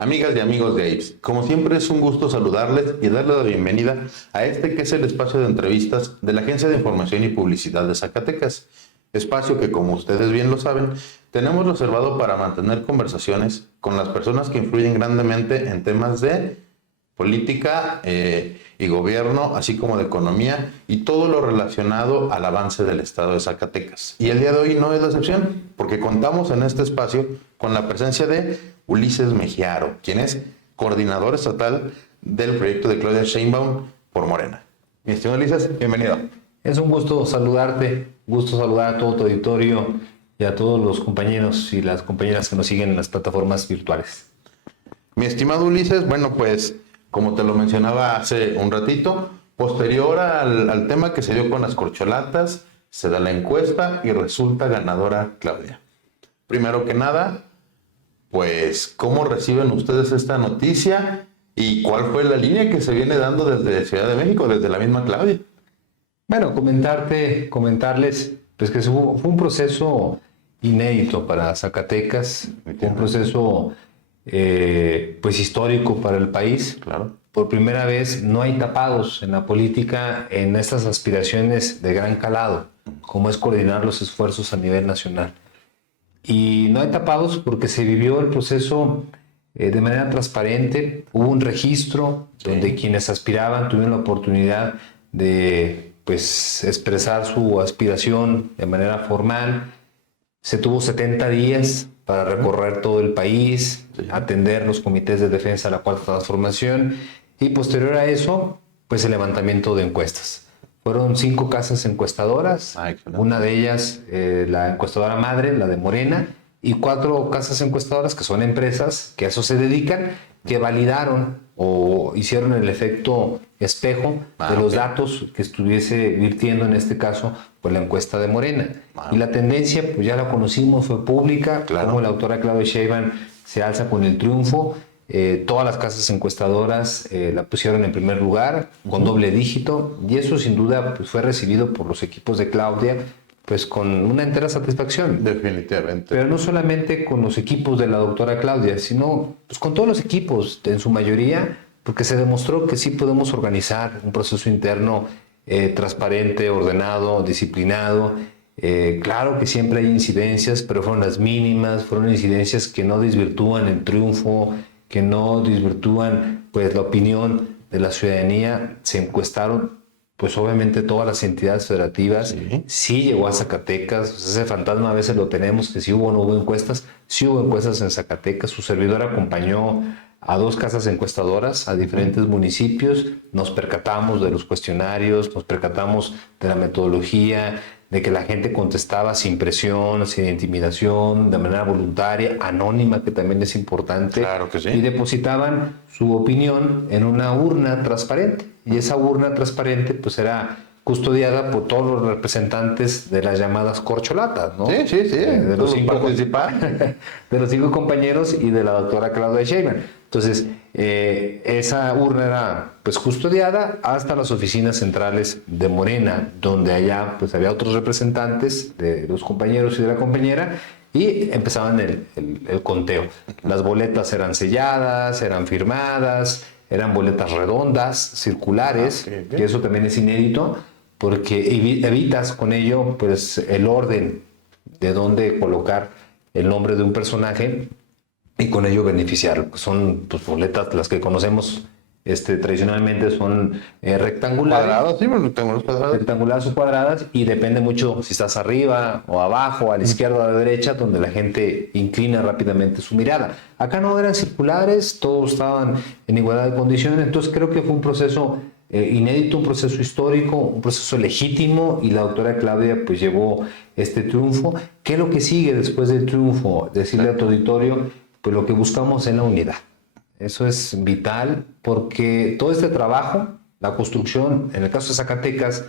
Amigas y amigos de AIPS, como siempre es un gusto saludarles y darles la bienvenida a este que es el espacio de entrevistas de la Agencia de Información y Publicidad de Zacatecas. Espacio que, como ustedes bien lo saben, tenemos reservado para mantener conversaciones con las personas que influyen grandemente en temas de política y gobierno, así como de economía y todo lo relacionado al avance del estado de Zacatecas. Y el día de hoy no es la excepción, porque contamos en este espacio con la presencia de Ulises Mejiaro, quien es coordinador estatal del proyecto de Claudia Sheinbaum por Morena. Mi estimado Ulises, bienvenido. Es un gusto saludarte, gusto saludar a todo tu auditorio y a todos los compañeros y las compañeras que nos siguen en las plataformas virtuales. Mi estimado Ulises, bueno, pues como te lo mencionaba hace un ratito, posterior al tema que se dio con las corcholatas, se da la encuesta y resulta ganadora Claudia. Primero que nada, pues, ¿cómo reciben ustedes esta noticia y cuál fue la línea que se viene dando desde Ciudad de México, desde la misma Claudia? Bueno, comentarles, pues que fue un proceso inédito para Zacatecas, fue un proceso pues histórico para el país. Claro. Por primera vez no hay tapados en la política en estas aspiraciones de gran calado, como es coordinar los esfuerzos a nivel nacional. Y no hay tapados porque se vivió el proceso de manera transparente, hubo un registro donde quienes aspiraban tuvieron la oportunidad de pues, expresar su aspiración de manera formal. Se tuvo 70 días para recorrer todo el país, atender los comités de defensa de la Cuarta Transformación y posterior a eso, pues el levantamiento de encuestas. Fueron 5 casas encuestadoras, una de ellas la encuestadora madre, la de Morena, y 4 casas encuestadoras que son empresas que a eso se dedican, que validaron o hicieron el efecto espejo de los datos que estuviese virtiendo en este caso pues la encuesta de Morena. Y la tendencia pues ya la conocimos, fue pública, como la autora Claudia Sheinbaum se alza con el triunfo. Todas las casas encuestadoras la pusieron en primer lugar, con doble dígito, y eso sin duda pues, fue recibido por los equipos de Claudia pues con una entera satisfacción. Definitivamente. Pero no solamente con los equipos de la doctora Claudia, sino pues, con todos los equipos, en su mayoría, porque se demostró que sí podemos organizar un proceso interno transparente, ordenado, disciplinado. Claro que siempre hay incidencias, pero fueron las mínimas, fueron incidencias que no desvirtúan el triunfo, que no desvirtúan pues, la opinión de la ciudadanía. Se encuestaron pues obviamente todas las entidades federativas. Sí llegó a Zacatecas, ese fantasma a veces lo tenemos, que si hubo o no hubo encuestas. Sí hubo encuestas en Zacatecas, su servidor acompañó a 2 casas encuestadoras a diferentes municipios, nos percatamos de los cuestionarios, nos percatamos de la metodología, de que la gente contestaba sin presión, sin intimidación, de manera voluntaria, anónima, que también es importante. Claro que sí. Y depositaban su opinión en una urna transparente. Y esa urna transparente pues era custodiada por todos los representantes de las llamadas corcholatas, ¿no? Sí. De los 5 compañeros y de la doctora Claudia Sheinbaum. Entonces, esa urna era pues custodiada hasta las oficinas centrales de Morena, donde allá pues había otros representantes de los compañeros y de la compañera, y empezaban el conteo. Las boletas eran selladas, eran firmadas, eran boletas redondas, circulares, y eso también es inédito, porque evitas con ello pues el orden de dónde colocar el nombre de un personaje y con ello beneficiarlo. Son pues, boletas, las que conocemos tradicionalmente son rectangulares. Cuadrados, sí, rectangulares cuadrados. Rectangulares o cuadradas, y depende mucho si estás arriba o abajo, a la izquierda o a la derecha, donde la gente inclina rápidamente su mirada. Acá no eran circulares, todos estaban en igualdad de condiciones, entonces creo que fue un proceso inédito, un proceso histórico, un proceso legítimo, y la doctora Claudia pues llevó este triunfo. ¿Qué es lo que sigue después del triunfo? Decirle a tu auditorio, pues lo que buscamos es la unidad. Eso es vital, porque todo este trabajo, la construcción, en el caso de Zacatecas,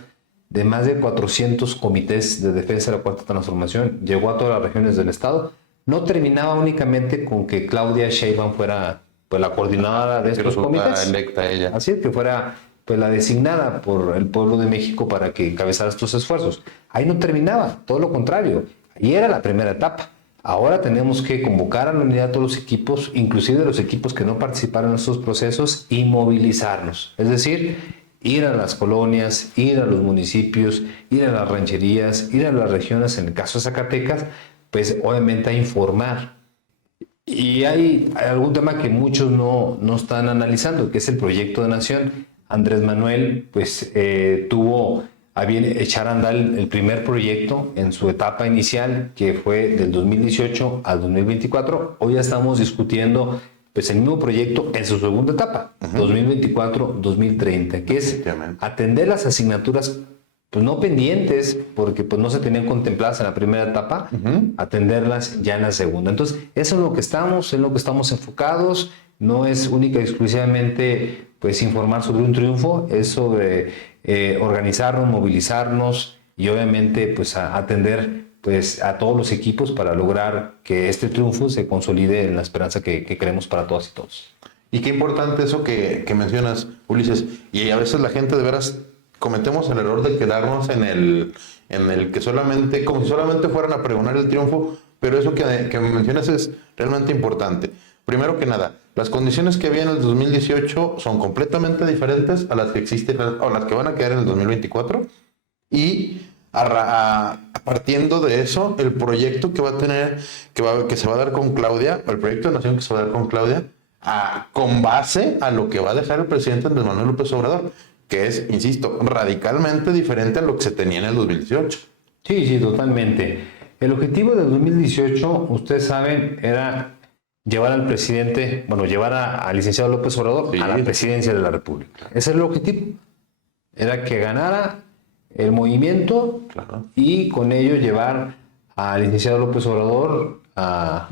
de más de 400 comités de defensa de la Cuarta Transformación, llegó a todas las regiones del estado, no terminaba únicamente con que Claudia Sheinbaum fuera pues, la coordinadora de estos comités. Electa ella. Así es, que fuera pues, la designada por el pueblo de México para que encabezara estos esfuerzos. Ahí no terminaba, todo lo contrario. Y era la primera etapa. Ahora tenemos que convocar a la unidad de todos los equipos, inclusive de los equipos que no participaron en estos procesos, y movilizarnos. Es decir, ir a las colonias, ir a los municipios, ir a las rancherías, ir a las regiones, en el caso de Zacatecas, pues obviamente a informar. Y hay algún tema que muchos no están analizando, que es el proyecto de nación. Andrés Manuel pues tuvo a bien echar a andar el primer proyecto en su etapa inicial, que fue del 2018 al 2024. Hoy ya estamos discutiendo pues el mismo proyecto en su segunda etapa, 2024-2030, que es atender las asignaturas pues no pendientes, porque pues no se tenían contempladas en la primera etapa, atenderlas ya en la segunda. Entonces, eso es lo que estamos, enfocados. No es única y exclusivamente pues informar sobre un triunfo, es sobre organizarnos, movilizarnos y obviamente pues atender pues a todos los equipos para lograr que este triunfo se consolide en la esperanza que queremos para todas y todos. Y qué importante eso que mencionas, Ulises. Y a veces la gente de veras cometemos el error de quedarnos en el que solamente, como si solamente fueran a pregonar el triunfo, pero eso que mencionas es realmente importante. Primero que nada, las condiciones que había en el 2018 son completamente diferentes a las que existen o las que van a quedar en el 2024. Y partiendo de eso, el proyecto que va a tener, que se va a dar con Claudia, el proyecto de nación que se va a dar con Claudia, con base a lo que va a dejar el presidente Andrés Manuel López Obrador, que es, insisto, radicalmente diferente a lo que se tenía en el 2018. Sí, totalmente. El objetivo del 2018, ustedes saben, era llevar al presidente, llevar al licenciado López Obrador a la presidencia de la República. Ese era el objetivo. Era que ganara el movimiento y con ello llevar al licenciado López Obrador a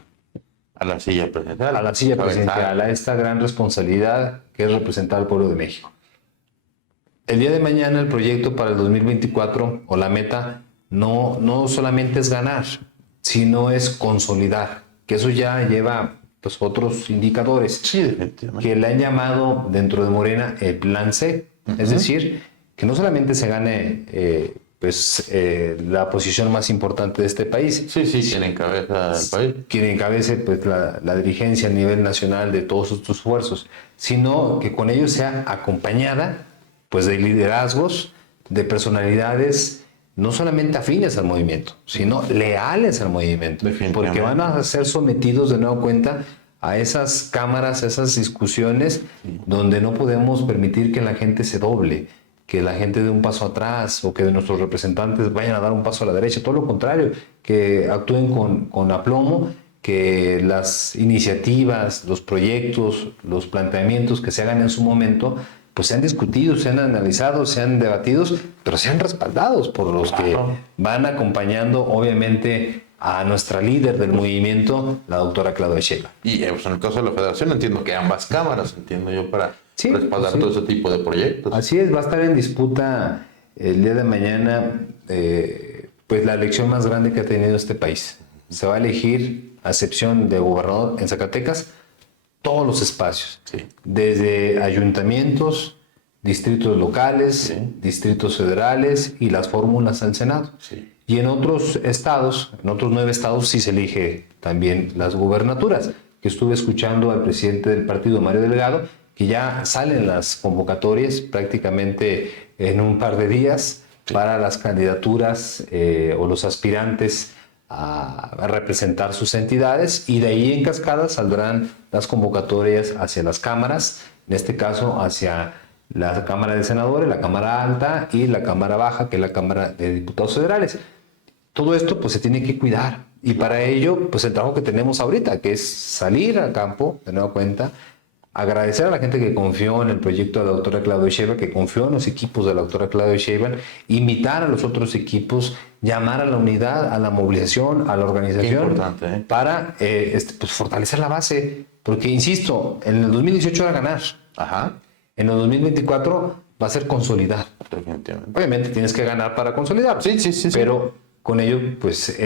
la silla presidencial. A la silla presidencial, a esta gran responsabilidad que es representar al pueblo de México. El día de mañana el proyecto para el 2024 o la meta no solamente es ganar, sino es consolidar, que eso ya lleva pues otros indicadores que le han llamado dentro de Morena el plan C, es decir, que no solamente se gane la posición más importante de este país. Quien encabeza el país. Quien encabece pues, la dirigencia a nivel nacional de todos estos esfuerzos, sino que con ello sea acompañada pues de liderazgos, de personalidades no solamente afines al movimiento, sino leales al movimiento, porque van a ser sometidos de nueva cuenta a esas cámaras, a esas discusiones donde no podemos permitir que la gente se doble, que la gente dé un paso atrás o que nuestros representantes vayan a dar un paso a la derecha, todo lo contrario, que actúen con aplomo, que las iniciativas, los proyectos, los planteamientos que se hagan en su momento pues sean discutidos, sean analizados, sean debatidos, pero sean respaldados por los que van acompañando, obviamente, a nuestra líder del movimiento, la doctora Claudia Sheinbaum. Y pues en el caso de la federación entiendo que ambas cámaras, entiendo yo, para respaldar todo ese tipo de proyectos. Así es, va a estar en disputa el día de mañana pues la elección más grande que ha tenido este país. Se va a elegir, a excepción de gobernador en Zacatecas, todos los espacios, desde ayuntamientos, distritos locales, distritos federales y las fórmulas al Senado. Y en otros estados, en otros 9 estados, sí se elige también las gubernaturas, que estuve escuchando al presidente del partido, Mario Delgado, que ya salen las convocatorias prácticamente en un par de días para las candidaturas o los aspirantes a representar sus entidades, y de ahí en cascada saldrán las convocatorias hacia las cámaras, en este caso hacia la Cámara de Senadores, la Cámara Alta y la Cámara Baja, que es la Cámara de Diputados Federales. Todo esto pues se tiene que cuidar, y para ello pues el trabajo que tenemos ahorita, que es salir al campo de nueva cuenta, agradecer a la gente que confió en el proyecto de la doctora Claudia Sheinbaum, que confió en los equipos de la doctora Claudia Sheinbaum, invitar a los otros equipos, llamar a la unidad, a la movilización, a la organización, para pues fortalecer la base, porque insisto, en el 2018 era ganar, en el 2024 va a ser consolidar. Obviamente tienes que ganar para consolidar, pero con ello pues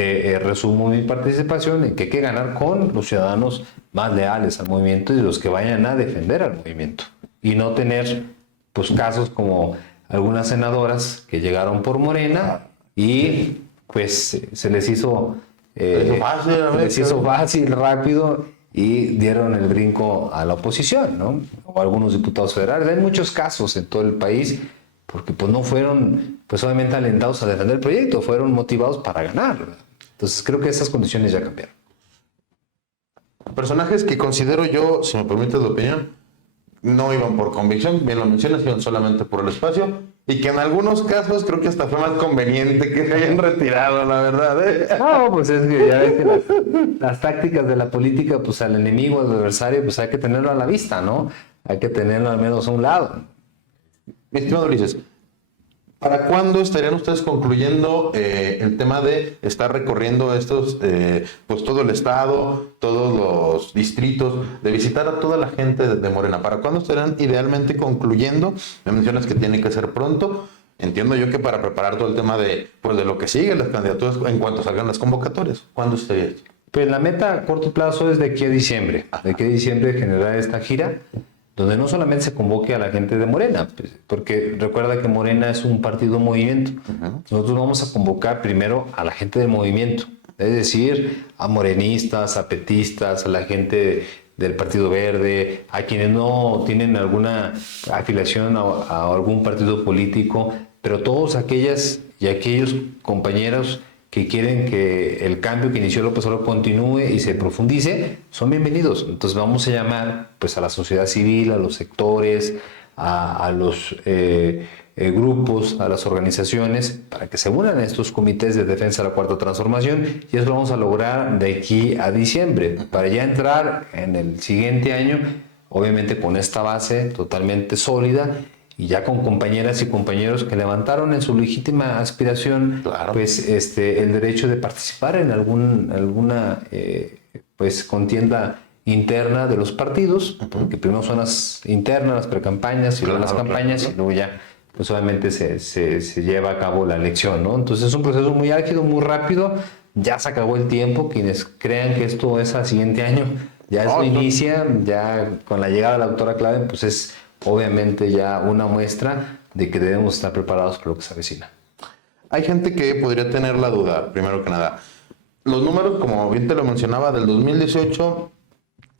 resumo mi participación en que hay que ganar con los ciudadanos más leales al movimiento y los que vayan a defender al movimiento, y no tener pues casos como algunas senadoras que llegaron por Morena y pues se les hizo les hizo fácil, rápido, y dieron el brinco a la oposición, ¿no? O algunos diputados federales. Hay muchos casos en todo el país, porque pues no fueron, pues obviamente alentados a defender el proyecto, fueron motivados para ganar, ¿verdad? Entonces creo que esas condiciones ya cambiaron. Personajes que considero yo, si me permites la opinión, no iban por convicción, bien lo mencionas, iban solamente por el espacio, y que en algunos casos creo que hasta fue más conveniente que se hayan retirado, la verdad, ¿eh? No, pues es que ya ves que las tácticas de la política, pues al enemigo, al adversario, pues hay que tenerlo a la vista, ¿no? Hay que tenerlo al menos a un lado. Mi estimado Ulises, ¿para cuándo estarían ustedes concluyendo el tema de estar recorriendo estos, pues todo el estado, todos los distritos, de visitar a toda la gente de Morena? ¿Para cuándo estarían idealmente concluyendo? Me mencionas que tiene que ser pronto. Entiendo yo que para preparar todo el tema de, pues de lo que sigue, las candidaturas en cuanto salgan las convocatorias. ¿Cuándo estaría esto? Pues la meta a corto plazo es de aquí a diciembre. De aquí a diciembre generar esta gira, donde no solamente se convoque a la gente de Morena, pues, porque recuerda que Morena es un partido movimiento. Nosotros vamos a convocar primero a la gente del movimiento, es decir, a morenistas, a petistas, a la gente del Partido Verde, a quienes no tienen alguna afiliación a algún partido político, pero todos aquellas y aquellos compañeros que quieren que el cambio que inició López Obrador continúe y se profundice, son bienvenidos. Entonces vamos a llamar pues, a la sociedad civil, a los sectores, a los grupos, a las organizaciones, para que se unan a estos comités de defensa de la Cuarta Transformación, y eso lo vamos a lograr de aquí a diciembre, para ya entrar en el siguiente año, obviamente con esta base totalmente sólida, y ya con compañeras y compañeros que levantaron en su legítima aspiración, claro, pues el derecho de participar en alguna pues contienda interna de los partidos, porque primero son las internas, las precampañas, y luego las campañas, y luego ya pues obviamente se lleva a cabo la elección, ¿no? Entonces es un proceso muy ágil, muy rápido, ya se acabó el tiempo. Quienes crean que esto es al siguiente año, ya eso inicia, ya con la llegada de la doctora Clave, pues es obviamente ya una muestra de que debemos estar preparados para lo que se avecina. Hay gente que podría tener la duda, primero que nada. Los números, como bien te lo mencionaba, del 2018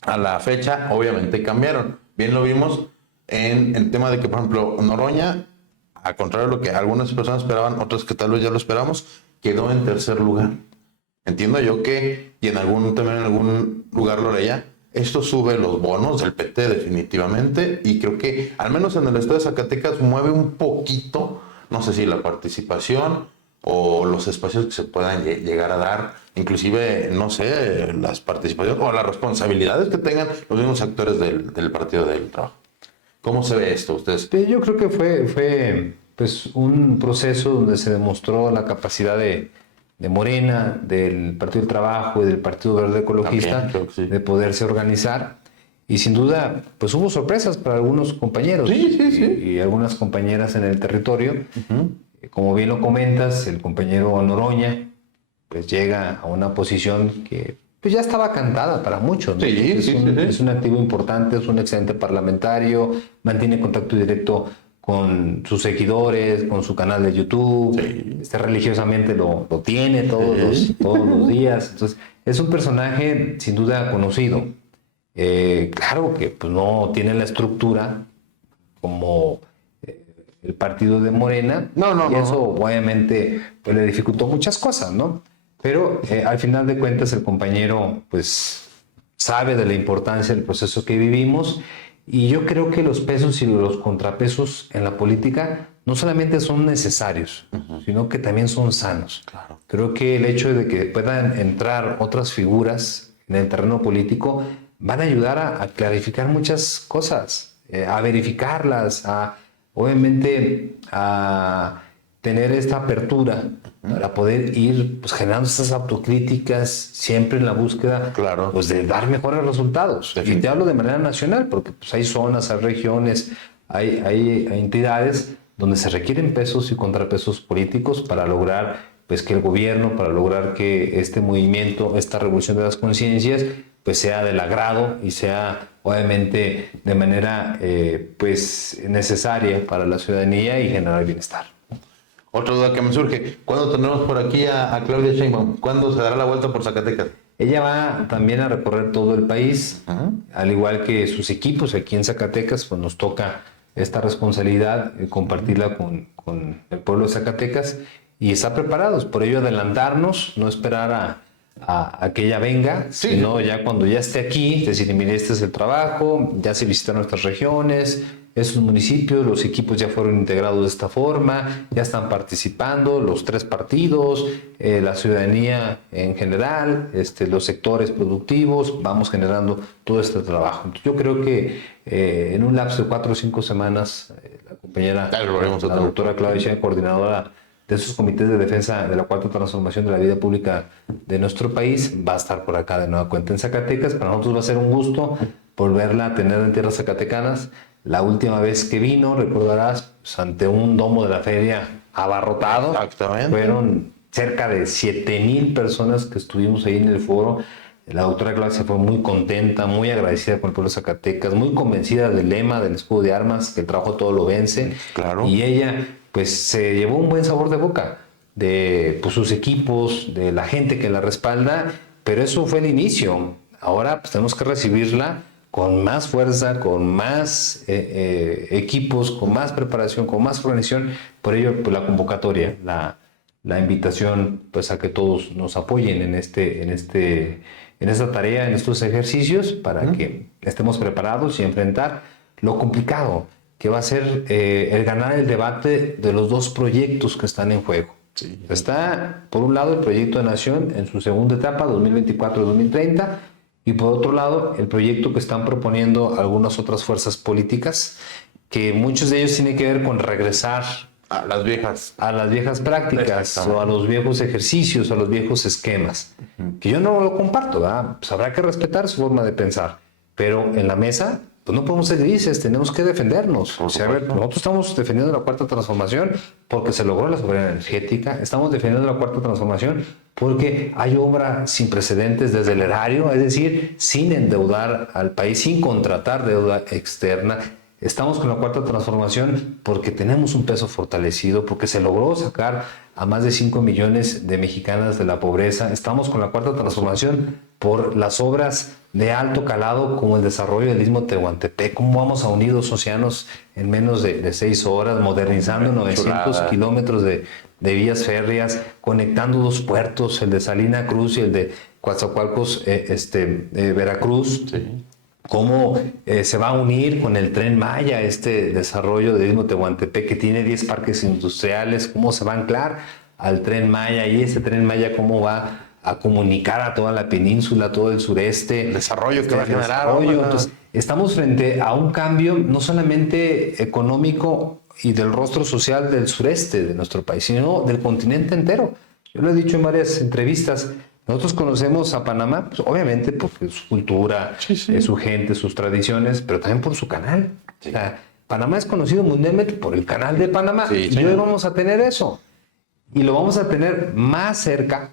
a la fecha, obviamente cambiaron. Bien lo vimos en el tema de que, por ejemplo, Noroña, a contrario de lo que algunas personas esperaban, otras que tal vez ya lo esperamos, quedó en tercer lugar. Entiendo yo que, y también en algún lugar lo leía, esto sube los bonos del PT definitivamente, y creo que al menos en el estado de Zacatecas mueve un poquito, no sé si la participación o los espacios que se puedan llegar a dar, inclusive, no sé, las participaciones o las responsabilidades que tengan los mismos actores del Partido del Trabajo. ¿Cómo se ve esto ustedes? Yo creo que fue pues, un proceso donde se demostró la capacidad de Morena, del Partido del Trabajo y del Partido Verde Ecologista, sí, de poderse organizar. Y sin duda, pues hubo sorpresas para algunos compañeros y algunas compañeras en el territorio. Como bien lo comentas, el compañero Noroña pues llega a una posición que pues ya estaba cantada para muchos, ¿no? Es un activo importante, es un excelente parlamentario, mantiene contacto directo con sus seguidores, con su canal de YouTube, religiosamente lo tiene todos los días. Entonces, es un personaje sin duda conocido. Claro que pues, no tiene la estructura como el partido de Morena, y eso obviamente pues, le dificultó muchas cosas, ¿no? Pero al final de cuentas el compañero pues sabe de la importancia del proceso que vivimos. Y yo creo que los pesos y los contrapesos en la política no solamente son necesarios, sino que también son sanos. Claro. Creo que el hecho de que puedan entrar otras figuras en el terreno político van a ayudar a clarificar muchas cosas, a verificarlas, obviamente a tener esta apertura para poder ir pues, generando estas autocríticas siempre en la búsqueda pues, de dar mejores resultados. Y te hablo de manera nacional, porque pues, hay zonas, hay regiones, hay entidades donde se requieren pesos y contrapesos políticos para lograr pues, que el gobierno, para lograr que este movimiento, esta revolución de las conciencias, pues sea del agrado y sea obviamente de manera pues, necesaria para la ciudadanía y generar bienestar. Otra duda que me surge, ¿cuándo tendremos por aquí a Claudia Sheinbaum? ¿Cuándo se dará la vuelta por Zacatecas? Ella va también a recorrer todo el país, al igual que sus equipos aquí en Zacatecas, pues nos toca esta responsabilidad, compartirla con el pueblo de Zacatecas y estar preparados. Por ello, adelantarnos, no esperar a que ella venga, sino ya cuando ya esté aquí, decir, mire, este es el trabajo, ya se visitan nuestras regiones, esos municipios, los equipos ya fueron integrados de esta forma, ya están participando los 3 partidos, la ciudadanía en general, los sectores productivos, vamos generando todo este trabajo. Entonces, yo creo que en un lapso de 4 o 5 semanas, la compañera, la doctora Claudia Sheinbaum, coordinadora de esos comités de defensa de la cuarta transformación de la vida pública de nuestro país, va a estar por acá de nueva cuenta en Zacatecas. Para nosotros va a ser un gusto volverla a tener en tierras zacatecanas. La última vez que vino, recordarás, pues, ante un domo de la feria abarrotado. Exactamente. Fueron cerca de 7,000 personas que estuvimos ahí en el foro. La doctora Claudia se fue muy contenta, muy agradecida con el pueblo de Zacatecas, muy convencida del lema del escudo de armas, que el trabajo todo lo vence. Claro. Y ella, pues, se llevó un buen sabor de boca de pues, sus equipos, de la gente que la respalda, pero eso fue el inicio. Ahora, pues, tenemos que recibirla con más fuerza, con más equipos, con más preparación, con más organización. Por ello, pues, la convocatoria, la invitación, pues, a que todos nos apoyen en esta tarea, en estos ejercicios, para que estemos preparados y enfrentar lo complicado que va a ser el ganar el debate de los 2 proyectos que están en juego. Sí. Está, por un lado, el proyecto de nación en su segunda etapa, 2024-2030, y por otro lado, el proyecto que están proponiendo algunas otras fuerzas políticas, que muchos de ellos tienen que ver con regresar a las viejas prácticas o a los viejos ejercicios, a los viejos esquemas, que yo no lo comparto, ¿verdad? Pues habrá que respetar su forma de pensar, pero en la mesa pues no podemos ser grises, tenemos que defendernos. O sea, a ver, nosotros estamos defendiendo la cuarta transformación porque se logró la soberanía energética, estamos defendiendo la cuarta transformación porque hay obra sin precedentes desde el erario, es decir, sin endeudar al país, sin contratar deuda externa. Estamos con la cuarta transformación porque tenemos un peso fortalecido, porque se logró sacar a más de 5 millones de mexicanas de la pobreza. Estamos con la cuarta transformación por las obras de alto calado como el desarrollo del Istmo Tehuantepec. ¿Cómo vamos a unir 2 océanos en menos de 6 horas, modernizando 900 kilómetros de vías férreas, conectando 2 puertos, el de Salina Cruz y el de Coatzacoalcos, Veracruz? Sí. Cómo se va a unir con el Tren Maya este desarrollo del Istmo Tehuantepec, que tiene 10 parques industriales, cómo se va a anclar al Tren Maya, y ese Tren Maya cómo va a comunicar a toda la península, a todo el sureste. El desarrollo que va a generar. Entonces, estamos frente a un cambio no solamente económico y del rostro social del sureste de nuestro país, sino del continente entero. Yo lo he dicho en varias entrevistas. Nosotros conocemos a Panamá, pues, obviamente por su cultura, su gente, sus tradiciones, pero también por su canal. Sí. O sea, Panamá es conocido mundialmente por el canal de Panamá. Sí, y hoy vamos a tener eso. Y lo vamos a tener más cerca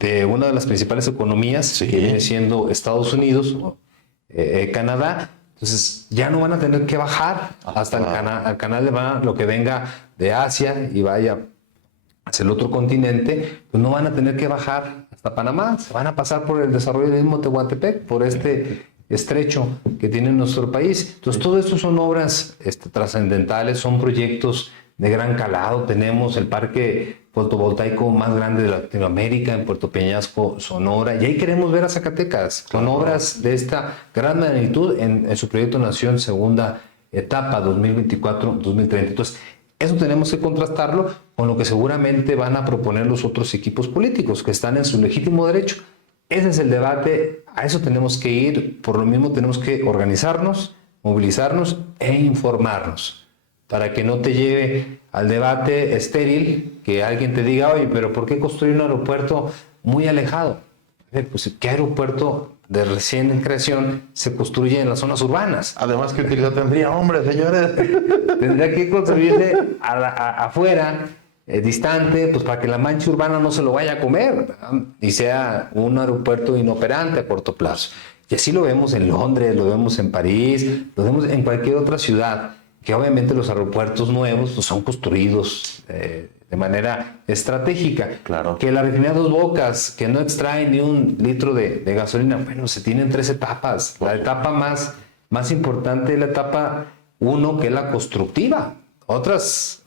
de una de las principales economías, que viene siendo Estados Unidos, Canadá. Entonces ya no van a tener que bajar hasta el canal de Panamá, lo que venga de Asia y vaya hacia el otro continente, pues no van a tener que bajar hasta Panamá, se van a pasar por el desarrollo del Istmo Tehuantepec, por este estrecho que tiene nuestro país. Entonces todo esto son obras trascendentales, son proyectos de gran calado. Tenemos el parque fotovoltaico más grande de Latinoamérica en Puerto Peñasco, Sonora, y ahí queremos ver a Zacatecas con obras de esta gran magnitud en su proyecto Nación segunda etapa 2024-2030. Entonces eso tenemos que contrastarlo con lo que seguramente van a proponer los otros equipos políticos que están en su legítimo derecho. Ese es el debate, a eso tenemos que ir, por lo mismo tenemos que organizarnos, movilizarnos e informarnos, para que no te lleve al debate estéril, que alguien te diga, oye, pero ¿por qué construir un aeropuerto muy alejado? Pues, ¿qué aeropuerto de recién creación se construye en las zonas urbanas? Además, ¿qué utilidad tendría, hombre, señores? Tendría que construirse afuera, distante, pues para que la mancha urbana no se lo vaya a comer, ¿verdad? Y sea un aeropuerto inoperante a corto plazo. Y así lo vemos en Londres, lo vemos en París, lo vemos en cualquier otra ciudad. que obviamente los aeropuertos nuevos pues, son construidos de manera estratégica. Claro. Que la refinería Dos Bocas, que no extrae ni un litro de gasolina, bueno, se tienen 3 etapas. La etapa más importante es la etapa 1, que es la constructiva.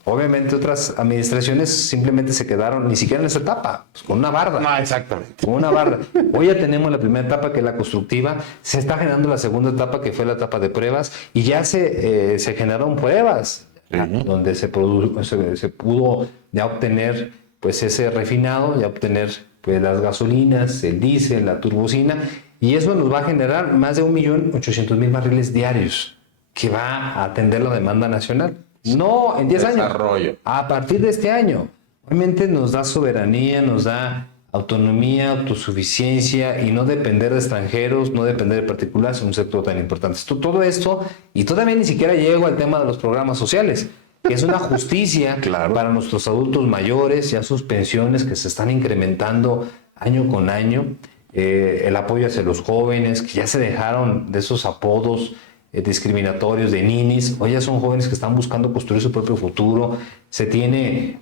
Obviamente otras administraciones simplemente se quedaron ni siquiera en esa etapa, pues, con una barda. No, exactamente. Con una barda. Hoy ya tenemos la primera etapa, que es la constructiva. Se está generando la segunda etapa, que fue la etapa de pruebas, y ya se generaron pruebas, donde se pudo ya obtener pues ese refinado, ya obtener pues las gasolinas, el diésel, la turbocina, y eso nos va a generar más de 1.800.000 barriles diarios, que va a atender la demanda nacional. No, en 10 años. Desarrollo. A partir de este año. Obviamente nos da soberanía, nos da autonomía, autosuficiencia y no depender de extranjeros, no depender de particulares en un sector tan importante. Todo esto, y todavía ni siquiera llego al tema de los programas sociales, que es una justicia para nuestros adultos mayores, ya sus pensiones que se están incrementando año con año, el apoyo hacia los jóvenes que ya se dejaron de esos apodos discriminatorios de ninis. Hoy ya son jóvenes que están buscando construir su propio futuro. Se tiene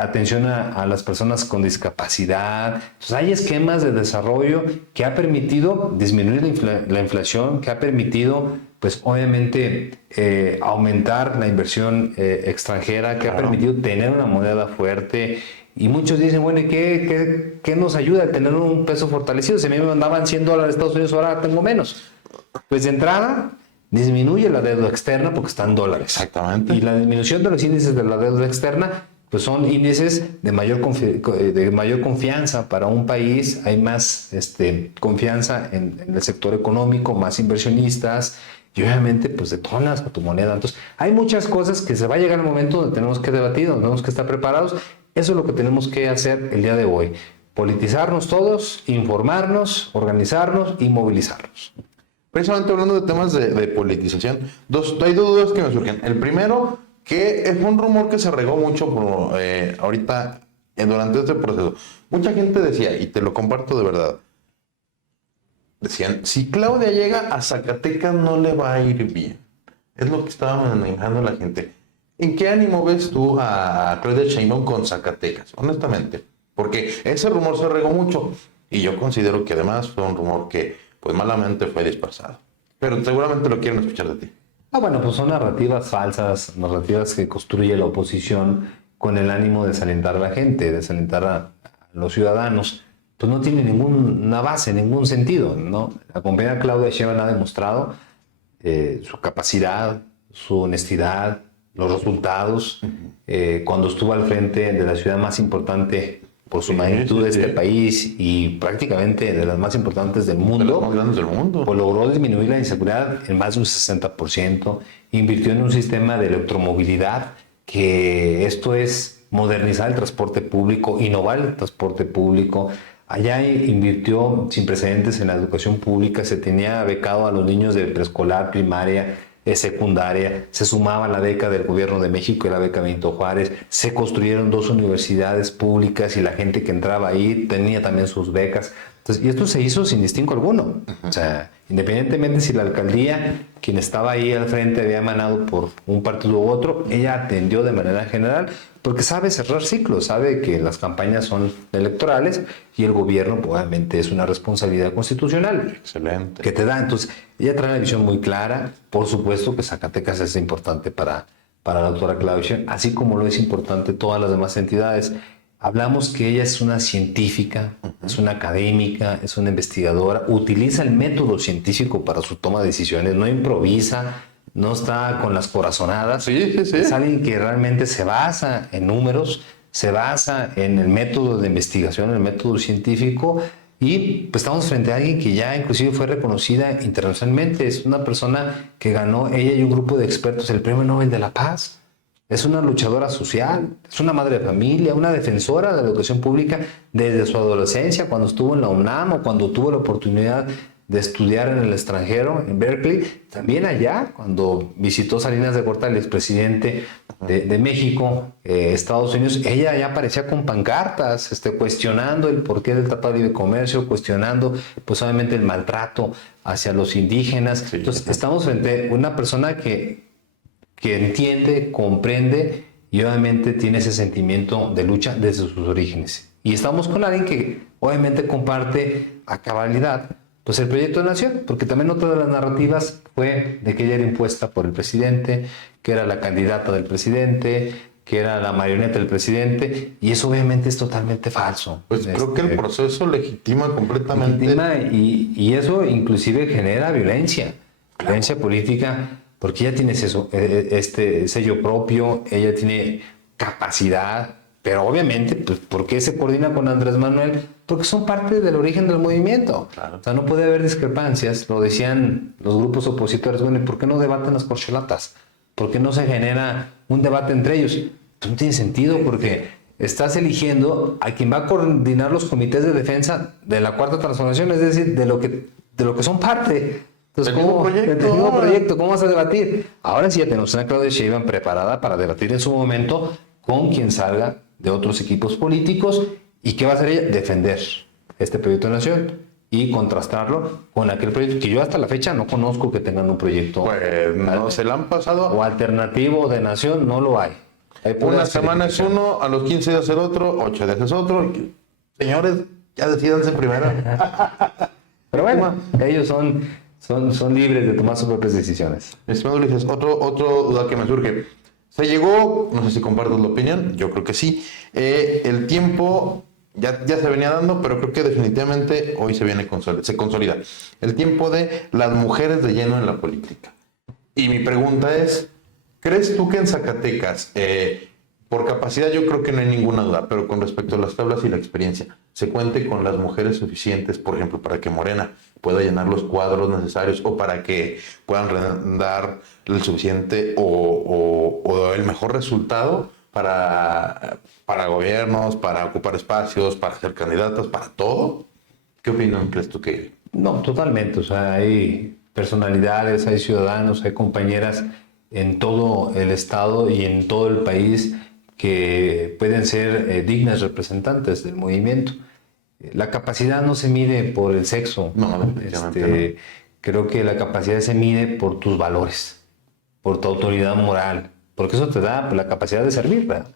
atención a las personas con discapacidad. Entonces, hay esquemas de desarrollo que ha permitido disminuir la inflación, que ha permitido, pues obviamente, aumentar la inversión extranjera, que ha permitido tener una moneda fuerte. Y muchos dicen, bueno, ¿y qué nos ayuda a tener un peso fortalecido? Si a mí me mandaban $100 de Estados Unidos, ahora tengo menos. Pues de entrada, disminuye la deuda externa porque está en dólares. Exactamente. Y la disminución de los índices de la deuda externa, pues son índices de mayor confianza para un país. Hay más confianza en el sector económico, más inversionistas, y obviamente pues detonas a tu moneda. Entonces, hay muchas cosas que se va a llegar el momento donde tenemos que debatir, donde tenemos que estar preparados. Eso es lo que tenemos que hacer el día de hoy. Politizarnos todos, informarnos, organizarnos y movilizarnos. Precisamente hablando de temas de politización, hay dos dudas que me surgen. El primero, que es un rumor que se regó mucho ahorita durante este proceso. Mucha gente decía, y te lo comparto de verdad, decían, si Claudia llega a Zacatecas no le va a ir bien. Es lo que estaba manejando la gente. ¿En qué ánimo ves tú a Claudia Sheinbaum con Zacatecas? Honestamente, porque ese rumor se regó mucho y yo considero que además fue un rumor que pues malamente fue dispersado. Pero seguramente lo quieren escuchar de ti. Bueno, pues son narrativas falsas, narrativas que construye la oposición con el ánimo de desalentar a la gente, de desalentar a los ciudadanos. Pues no tiene ninguna base, ningún sentido, ¿no? La compañera Claudia Sheinbaum ha demostrado su capacidad, su honestidad, los resultados. Cuando estuvo al frente de la ciudad más importante por su magnitud de este país y prácticamente de las más importantes del mundo, de las más grandes del mundo, pues logró disminuir la inseguridad en más de un 60%, invirtió en un sistema de electromovilidad, que esto es modernizar el transporte público, innovar el transporte público. Allá invirtió sin precedentes en la educación pública, se tenía becado a los niños de preescolar, primaria, secundaria, se sumaba la beca del gobierno de México y la beca Benito Juárez, se construyeron 2 universidades públicas y la gente que entraba ahí tenía también sus becas. Entonces, y esto se hizo sin distingo alguno. O sea, independientemente si la alcaldía, quien estaba ahí al frente, había emanado por un partido u otro, ella atendió de manera general porque sabe cerrar ciclos, sabe que las campañas son electorales y el gobierno pues, obviamente es una responsabilidad constitucional. Excelente. Que te da. Entonces, ella trae una visión muy clara. Por supuesto que Zacatecas es importante para la doctora Claudia Sheinbaum, así como lo es importante todas las demás entidades. Hablamos que ella es una científica, es una académica, es una investigadora, utiliza el método científico para su toma de decisiones, no improvisa, no está con las corazonadas. Sí. Es alguien que realmente se basa en números, se basa en el método de investigación, el método científico, y pues estamos frente a alguien que ya inclusive fue reconocida internacionalmente. Es una persona que ganó, ella y un grupo de expertos, el Premio Nobel de la Paz. Es una luchadora social, es una madre de familia, una defensora de la educación pública desde su adolescencia, cuando estuvo en la UNAM o cuando tuvo la oportunidad de estudiar en el extranjero, en Berkeley. También allá, cuando visitó Salinas de Gortari, el expresidente de México, Estados Unidos, ella ya aparecía con pancartas, cuestionando el porqué del Tratado de Libre Comercio, cuestionando pues obviamente el maltrato hacia los indígenas. Sí. Entonces estamos frente a una persona que que entiende, comprende y obviamente tiene ese sentimiento de lucha desde sus orígenes. Y estamos con alguien que obviamente comparte a cabalidad pues el proyecto de nación, porque también otra de las narrativas fue de que ella era impuesta por el presidente, que era la candidata del presidente, que era la marioneta del presidente, y eso obviamente es totalmente falso. Pues creo que el proceso legitima completamente. Y eso inclusive genera violencia política, porque ella tiene este sello propio, ella tiene capacidad, pero obviamente, pues, ¿por qué se coordina con Andrés Manuel? Porque son parte del origen del movimiento. Claro. O sea, no puede haber discrepancias, lo decían los grupos opositores, bueno, ¿y por qué no debaten las corcholatas? ¿Por qué no se genera un debate entre ellos? Pues no tiene sentido, porque estás eligiendo a quien va a coordinar los comités de defensa de la Cuarta Transformación, es decir, de lo que son parte. Entonces, Del mismo proyecto, ¿cómo vas a debatir? Ahora sí ya tenemos una Claudia Sheinbaum preparada para debatir en su momento con quien salga de otros equipos políticos. ¿Y qué va a hacer ella? Defender este proyecto de nación y contrastarlo con aquel proyecto que yo hasta la fecha no conozco que tengan un proyecto. Pues no se la han pasado. O alternativo de nación, no lo hay. Una semana es uno, a los 15 días es otro, 8 días es otro. Señores, ya decídanse primero. Pero bueno, ellos son libres de tomar sus propias decisiones. Estimado Ulises, otro duda que me surge. Se llegó, no sé si compartes la opinión, yo creo que sí. El tiempo ya se venía dando, pero creo que definitivamente hoy se consolida. El tiempo de las mujeres de lleno en la política. Y mi pregunta es, ¿crees tú que en Zacatecas, por capacidad yo creo que no hay ninguna duda, pero con respecto a las tablas y la experiencia, se cuente con las mujeres suficientes, por ejemplo, para que Morena pueda llenar los cuadros necesarios o para que puedan dar el suficiente o el mejor resultado para gobiernos, para ocupar espacios, para ser candidatas, para todo? ¿Qué opinión crees tú que...? No, totalmente. O sea, hay personalidades, hay ciudadanos, hay compañeras en todo el estado y en todo el país que pueden ser dignas representantes del movimiento. La capacidad no se mide por el sexo. No, definitivamente no. Creo que la capacidad se mide por tus valores, por tu autoridad moral, porque eso te da la capacidad de servir, ¿verdad?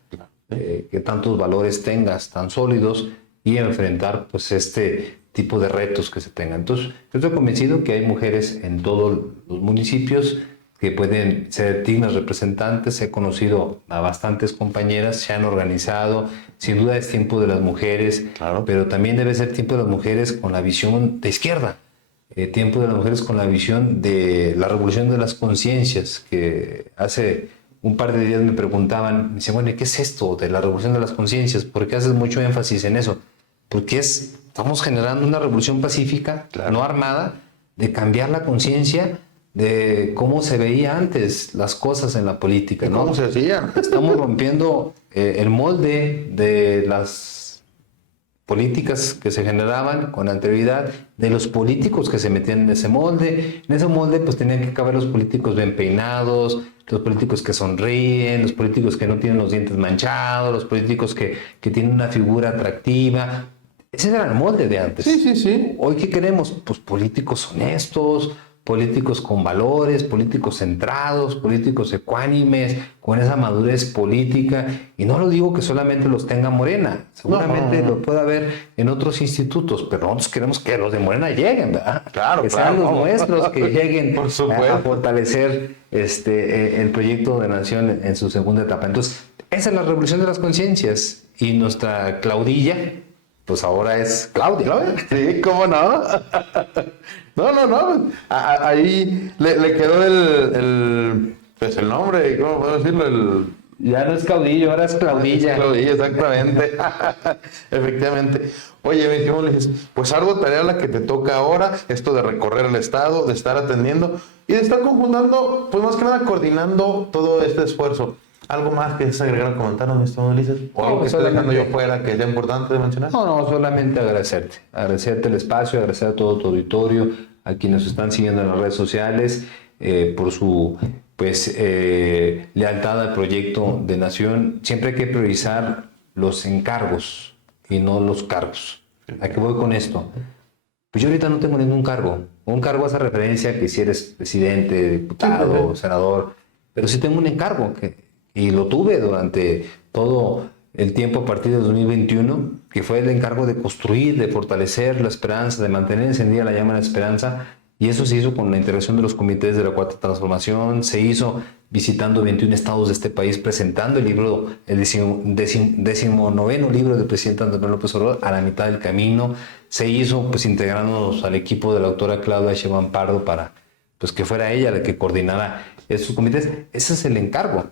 Que tantos valores tengas tan sólidos y enfrentar pues este tipo de retos que se tengan. Entonces, yo estoy convencido que hay mujeres en todos los municipios que pueden ser dignas representantes. He conocido a bastantes compañeras, se han organizado. Sin duda es tiempo de las mujeres, claro, pero también debe ser tiempo de las mujeres con la visión de izquierda. Tiempo de las mujeres con la visión de la revolución de las conciencias, que hace un par de días me preguntaban, me decían, bueno, ¿qué es esto de la revolución de las conciencias? ¿Por qué haces mucho énfasis en eso? Porque estamos generando una revolución pacífica, claro, no armada, de cambiar la conciencia de cómo se veía antes las cosas en la política, ¿no? ¿Cómo se hacía? Estamos rompiendo el molde de las políticas que se generaban con anterioridad, de los políticos que se metían en ese molde. En ese molde pues tenían que caber los políticos bien peinados, los políticos que sonríen, los políticos que no tienen los dientes manchados, los políticos que tienen una figura atractiva. Ese era el molde de antes. Sí, sí, sí. Hoy, ¿qué queremos? Pues políticos honestos, políticos con valores, políticos centrados, políticos ecuánimes, con esa madurez política. Y no lo digo que solamente los tenga Morena, seguramente lo puede haber en otros institutos, pero nosotros queremos que los de Morena lleguen, ¿verdad? Claro, que sean los nuestros, que lleguen a fortalecer el proyecto de nación en su segunda etapa. Entonces, esa es la revolución de las conciencias. Y nuestra Claudilla, pues ahora es Claudia. Sí, ¿cómo no? No. Ahí le quedó pues el nombre, ¿cómo puedo decirlo? Ya no es caudillo, ahora es Claudilla. Es Claudilla, exactamente. Efectivamente. Oye, mi estimado Ulises, pues algo tarea la que te toca ahora, esto de recorrer el estado, de estar atendiendo y de estar conjuntando, pues más que nada coordinando todo este esfuerzo. ¿Algo más que es agregar al comentario, mi estimado Ulises? ¿O algo que estoy dejando yo fuera que sea importante de mencionar? No, solamente agradecerte el espacio, agradecer a todo tu auditorio, a quienes nos están siguiendo en las redes sociales, por su lealtad al proyecto de nación. Siempre hay que priorizar los encargos y no los cargos. ¿A qué voy con esto? Pues yo ahorita no tengo ningún cargo. Un cargo hace referencia a que si eres presidente, diputado, senador, pero sí tengo un encargo y lo tuve durante todo el tiempo a partir de 2021, que fue el encargo de construir, de fortalecer la esperanza, de mantener encendida la llama de la esperanza, y eso se hizo con la integración de los comités de la Cuarta Transformación, se hizo visitando 21 estados de este país, presentando el libro, el 19º libro del presidente Andrés Manuel López Obrador, a la mitad del camino, se hizo pues integrándonos al equipo de la doctora Claudia Sheinbaum Pardo para pues que fuera ella la que coordinara esos comités. Ese es el encargo.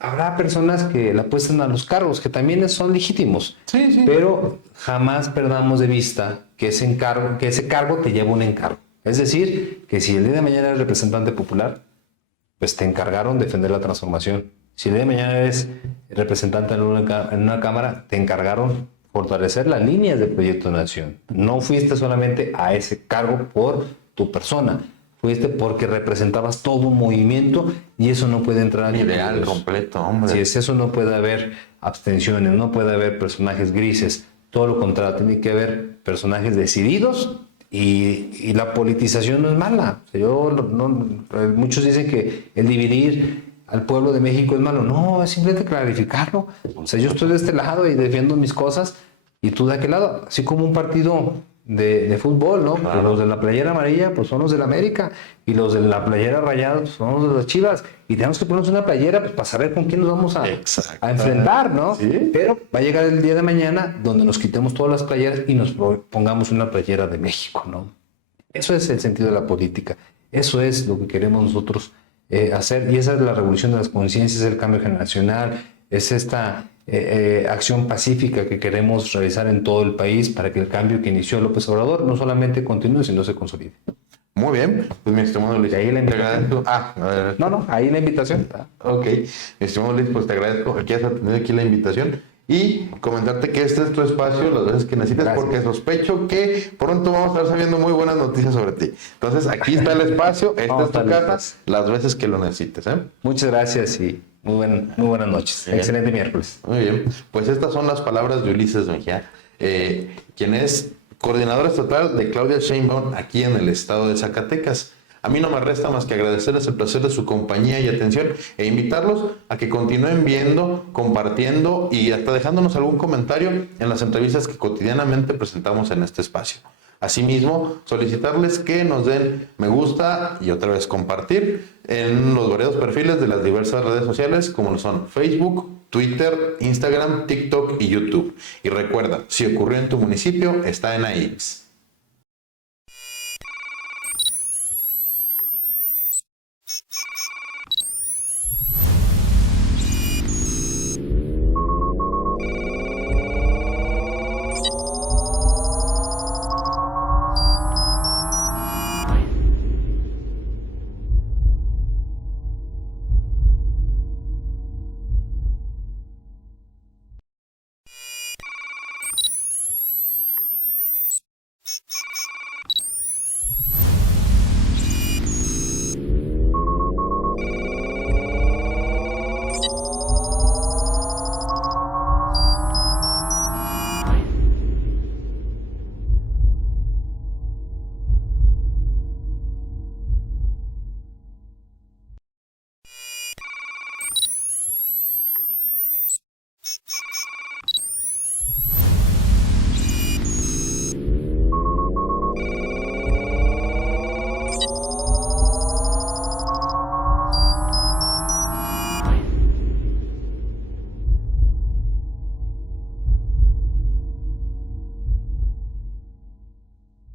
Habrá personas que la apuestan a los cargos, que también son legítimos, Sí. pero jamás perdamos de vista que ese cargo te lleva un encargo. Es decir, que si el día de mañana eres representante popular, pues te encargaron defender la transformación. Si el día de mañana eres representante en una cámara, te encargaron fortalecer las líneas del proyecto de nación. No fuiste solamente a ese cargo por tu persona, fuiste porque representabas todo un movimiento y eso no puede entrar en Ideal completo, hombre. Si es eso, no puede haber abstenciones, no puede haber personajes grises, todo lo contrario, tiene que haber personajes decididos y la politización no es mala. O sea, muchos dicen que el dividir al pueblo de México es malo. No, es simplemente clarificarlo. O sea, yo estoy de este lado y defiendo mis cosas y tú de aquel lado, así como un partido de fútbol, ¿no? Claro. Pues los de la playera amarilla pues son los del América y los de la playera rayada pues, son los de las Chivas y tenemos que ponernos una playera pues, para saber con quién nos vamos a enfrentar, ¿no? ¿Sí? Pero va a llegar el día de mañana donde nos quitemos todas las playeras y nos pongamos una playera de México, ¿no? Eso es el sentido de la política, eso es lo que queremos nosotros hacer y esa es la revolución de las conciencias, el cambio generacional, es esta acción pacífica que queremos realizar en todo el país para que el cambio que inició López Obrador no solamente continúe, sino se consolide. Muy bien, pues mi estimado Luis, ahí la invitación. Ahí la invitación. Ok, mi estimado Luis, pues te agradezco que hayas atendido aquí la invitación y comentarte que este es tu espacio las veces que necesites. Gracias. Porque sospecho que pronto vamos a estar sabiendo muy buenas noticias sobre ti. Entonces aquí está el espacio, esta es tu casa, las veces que lo necesites. Muchas gracias y muy buenas noches. Bien. Excelente miércoles. Muy bien. Pues estas son las palabras de Ulises Mejía, quien es coordinador estatal de Claudia Sheinbaum aquí en el estado de Zacatecas. A mí no me resta más que agradecerles el placer de su compañía y atención e invitarlos a que continúen viendo, compartiendo y hasta dejándonos algún comentario en las entrevistas que cotidianamente presentamos en este espacio. Asimismo, solicitarles que nos den me gusta y otra vez compartir en los variados perfiles de las diversas redes sociales como son Facebook, Twitter, Instagram, TikTok y YouTube. Y recuerda, si ocurrió en tu municipio, está en AIMS.